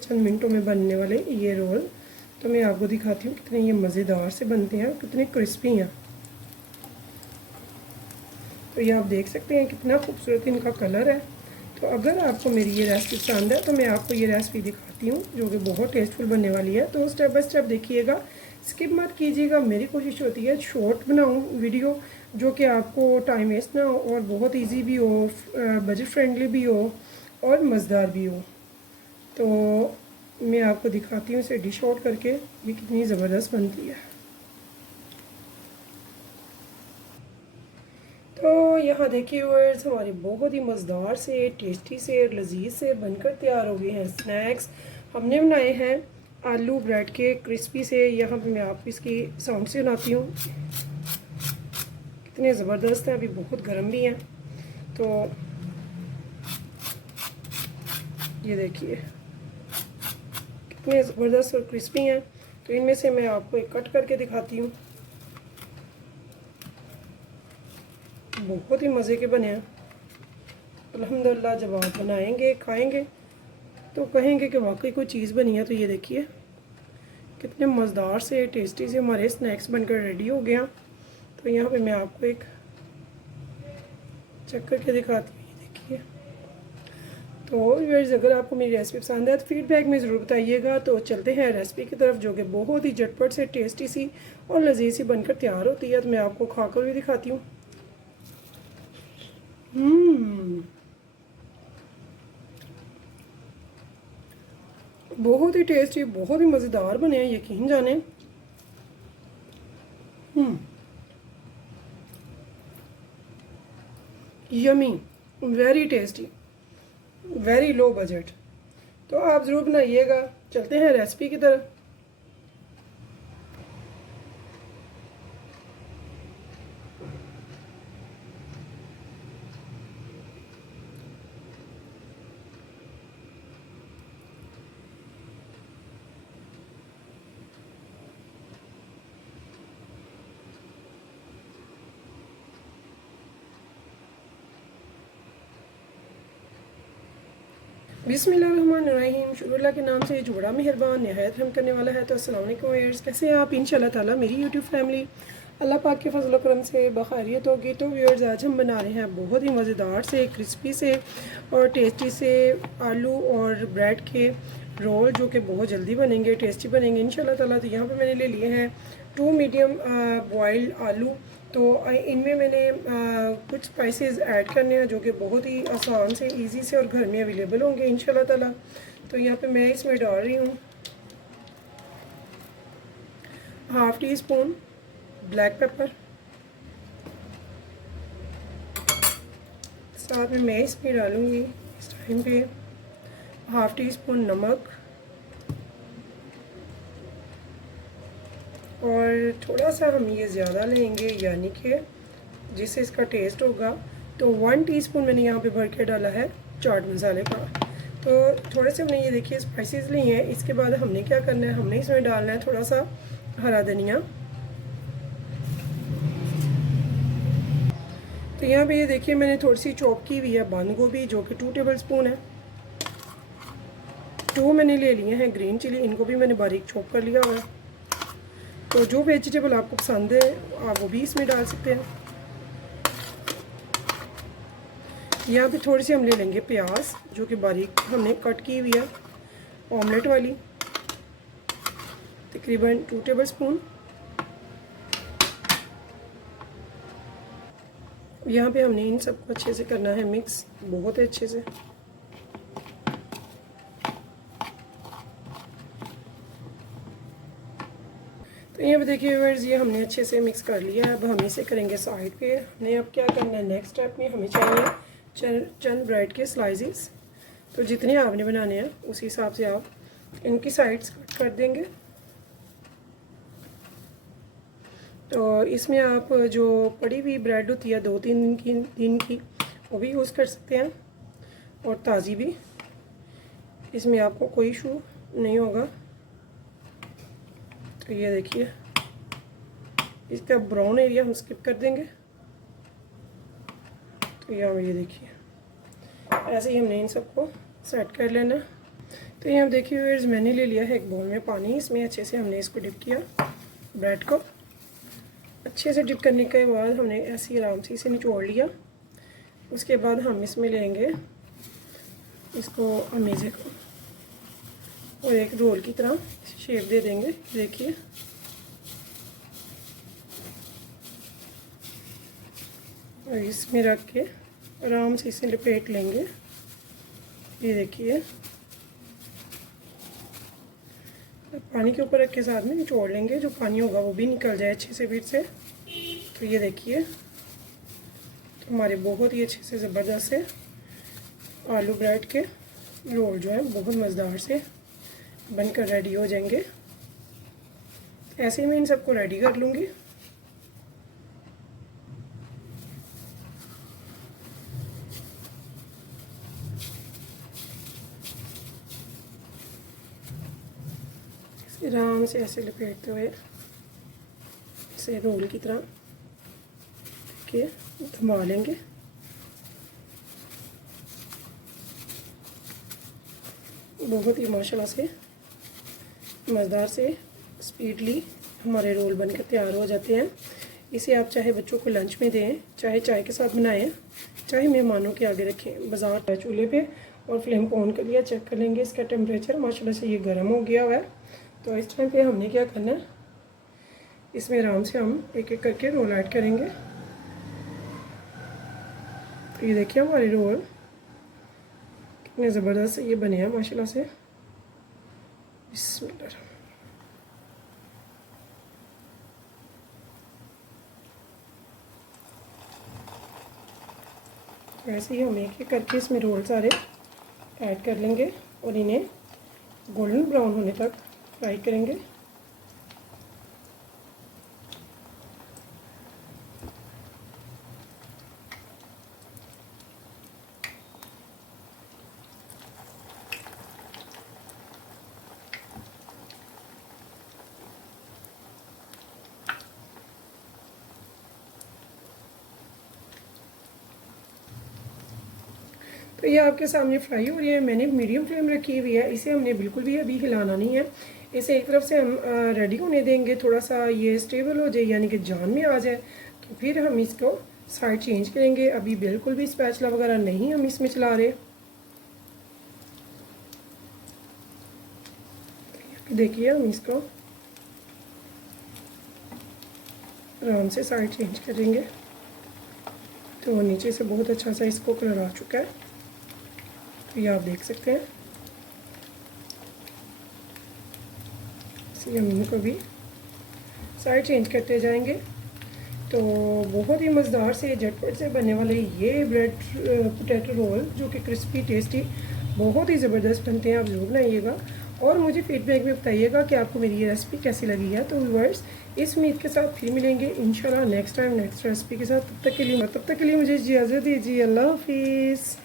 चंद मिनटों में बनने वाले ये रोल। तो मैं आपको दिखाती हूँ कितने ये मज़ेदार से बनते हैं, कितने क्रिस्पी हैं। तो ये आप देख सकते हैं कितना खूबसूरत इनका कलर है। तो अगर आपको मेरी ये रेसिपी पसंद है तो मैं आपको ये रेसिपी दिखाती हूँ जो कि बहुत टेस्टफुल बनने वाली है। तो स्टेप बाय स्टेप देखिएगा, स्किप मत कीजिएगा। मेरी कोशिश होती है शॉर्ट बनाऊँ वीडियो जो कि आपको टाइम वेस्ट ना हो और बहुत इजी भी हो, बजट फ्रेंडली भी हो और मज़ेदार भी हो। तो मैं आपको दिखाती हूँ इसे डिश आउट करके ये कितनी ज़बरदस्त बनती है। तो यहाँ देखिए व्यूअर्स, हमारी बहुत ही मज़ेदार से, टेस्टी से, लजीज से बनकर तैयार हो गए हैं स्नैक्स। हमने बनाए हैं आलू ब्रेड के क्रिस्पी से। यहाँ पे मैं आपको इसकी साउंड से बनाती हूँ, कितने ज़बरदस्त हैं। अभी बहुत गर्म भी हैं। तो ये देखिए कितने ज़बरदस्त और क्रिस्पी हैं। तो इनमें से मैं आपको एक कट करके दिखाती हूँ। बहुत ही मज़े के बने हैं अल्हम्दुलिल्लाह। जब आप बनाएंगे खाएंगे तो कहेंगे कि वाकई कोई चीज़ बनी है। तो ये देखिए कितने मज़ेदार से, टेस्टी से हमारे स्नैक्स बनकर रेडी हो गया। तो यहाँ पे मैं आपको एक चेक करके दिखाती हूँ, ये देखिए। तो व्यूअर्स, अगर आपको मेरी रेसिपी पसंद है तो फीडबैक में ज़रूर बताइएगा। तो चलते हैं रेसिपी की तरफ जो कि बहुत ही झटपट से, टेस्टी सी और लजीज सी बनकर तैयार होती है। तो मैं आपको खाकर भी दिखाती हूँ। बहुत ही टेस्टी, बहुत ही मज़ेदार बने हैं, यकीन जाने। Yummy, very tasty, very low budget. तो आप ज़रूर बनाइएगा। चलते हैं रेसिपी की तरफ। बिस्मिल्लाहिर्रहमानिर्रहीम, शुरुअल्लाह के नाम से जो बड़ा मेहरबान नहायत रहम करने वाला है। तो अस्सलाम वालेकुम व्यूअर्स, कैसे हैं आप? इंशाल्लाह ताला मेरी यूट्यूब फैमिली अल्लाह पाक के फजल करम से बखैरियत होगी। तो व्यूअर्स, आज हम बना रहे हैं बहुत ही मज़ेदार से, क्रिस्पी से और टेस्टी से आलू और ब्रेड के रोल जो कि बहुत जल्दी बनेंगे, टेस्टी बनेंगे इंशाल्लाह ताला। तो यहाँ पर मैंने ले लिए हैं 2 मीडियम बॉइल्ड आलू। तो इनमें मैंने कुछ स्पाइसेस ऐड करने हैं जो कि बहुत ही आसान से, इजी से और घर में अवेलेबल होंगे इंशाल्लाह ताला। तो यहाँ पे मैं इसमें डाल रही हूँ half tea spoon black pepper, साथ में मैं इसमें डालूँगी इस टाइम पे हाफ़ टी स्पून नमक और थोड़ा सा हम ये ज़्यादा लेंगे, यानी कि जिससे इसका टेस्ट होगा। तो 1 टीस्पून मैंने यहाँ पे भर के डाला है चाट मसाले का। तो थोड़े से हमने ये देखिए स्पाइसेस लिए हैं। इसके बाद हमने क्या करना है, हमने इसमें डालना है थोड़ा सा हरा धनिया। तो यहाँ पे ये देखिए मैंने थोड़ी सी चॉप की हुई है बंद गोभी जो कि 2 टेबल स्पून है। 2 मैंने ले लिए हैं ग्रीन चिली, इनको भी मैंने बारीक चॉप कर लिया हुआ है। तो जो वेजिटेबल आपको पसंद है आप वो भी इसमें डाल सकते हैं। यहाँ पे थोड़ी सी हम ले लेंगे प्याज जो कि बारीक हमने कट की हुई है, ऑमलेट वाली, तकरीबन 2 टेबल स्पून। यहाँ पे हमने इन सबको अच्छे से करना है मिक्स, बहुत अच्छे से। तो यहाँ पे देखिए व्यूअर्स, ये हमने अच्छे से मिक्स कर लिया है। अब हम इसे करेंगे साइड पे। हमने अब क्या करना है, नेक्स्ट स्टेप में हमें चाहिए चंद ब्रेड के स्लाइसेस। तो जितने आपने बनाने हैं उसी हिसाब से आप इनकी साइड्स कट कर देंगे। तो इसमें आप जो पड़ी हुई ब्रेड होती है 2-3 दिन की वो भी यूज़ कर सकते हैं और ताज़ी भी, इसमें आपको कोई इशू नहीं होगा। तो ये देखिए इसका ब्राउन एरिया हम स्किप कर देंगे। तो यहाँ ये देखिए ऐसे ही हमने इन सबको सेट कर लेना। तो यहाँ देखिए व्यूअर्स, मैंने ले लिया है एक बाउल में पानी। इसमें अच्छे से हमने इसको डिप किया, ब्रेड को अच्छे से डिप करने के बाद हमने ऐसे आराम से इसे निचोड़ लिया। उसके बाद हम इसमें लेंगे इसको अमेज़े को और एक रोल की तरह शेप दे देंगे। देखिए और इसमें रख के आराम से इसे लपेट लेंगे। ये देखिए पानी के ऊपर रख के साथ में निचोड़ लेंगे, जो पानी होगा वो भी निकल जाए अच्छे से फिर से। तो ये देखिए तो हमारे बहुत ही अच्छे से ज़बरदस्त से आलू ब्रेड के रोल जो है बहुत मज़ेदार से बनकर रेडी हो जाएंगे। ऐसे ही मैं इन सबको रेडी कर लूँगी। आराम से ऐसे लपेटते हुए इसे रोल की तरह के घुमा लेंगे। बहुत ही माशाल्लाह से मज़ेदार से स्पीडली हमारे रोल बनकर तैयार हो जाते हैं। इसे आप चाहे बच्चों को लंच में दें, चाहे चाय के साथ बनाएं, चाहे मेहमानों के आगे रखें। बाजार चूल्हे पे और फ्लेम को ऑन कर लिया। चेक कर लेंगे इसका टेम्परेचर, माशाल्लाह से ये गर्म हो गया हुआ है। तो इस टाइम पे हमने क्या करना है, इसमें आराम से हम एक एक करके रोल ऐड करेंगे। तो ये देखिए हमारे रोल कितने ज़बरदस्त ये बने हैं माशाल्लाह से। बिस्मिल्लाह। तो ऐसे ही हम एक एक करके इसमें रोल सारे ऐड कर लेंगे और इन्हें गोल्डन ब्राउन होने तक फ्राई करेंगे। तो ये आपके सामने फ्राई हो रही है। मैंने मीडियम फ्लेम रखी हुई है। इसे हमने बिल्कुल भी अभी हिलाना नहीं है। इसे एक तरफ से हम रेडी होने देंगे, थोड़ा सा ये स्टेबल हो जाए यानी कि जान में आ जाए, तो फिर हम इसको साइड चेंज करेंगे। अभी बिल्कुल भी स्पैचुला वगैरह नहीं हम इसमें चला रहे। देखिए हम इसको आराम से साइड चेंज करेंगे। तो नीचे से बहुत अच्छा सा इसको कलर आ चुका है, तो ये आप देख सकते हैं। इसी हम इनको भी साइड चेंज करते जाएंगे। तो बहुत ही मज़ेदार से झटपट से बनने वाले ये ब्रेड पोटैटो रोल जो कि क्रिस्पी टेस्टी बहुत ही ज़बरदस्त बनते हैं। आप ज़रूर बनाइएगा और मुझे फीडबैक में बताइएगा कि आपको मेरी ये रेसिपी कैसी लगी है। तो व्यूअर्स, इस उम्मीद के साथ फिर मिलेंगे इंशाल्लाह नेक्स्ट टाइम नेक्स्ट रेसिपी के साथ। तब तक के लिए मुझे इजाज़त दीजिए। अल्लाह हाफिज़।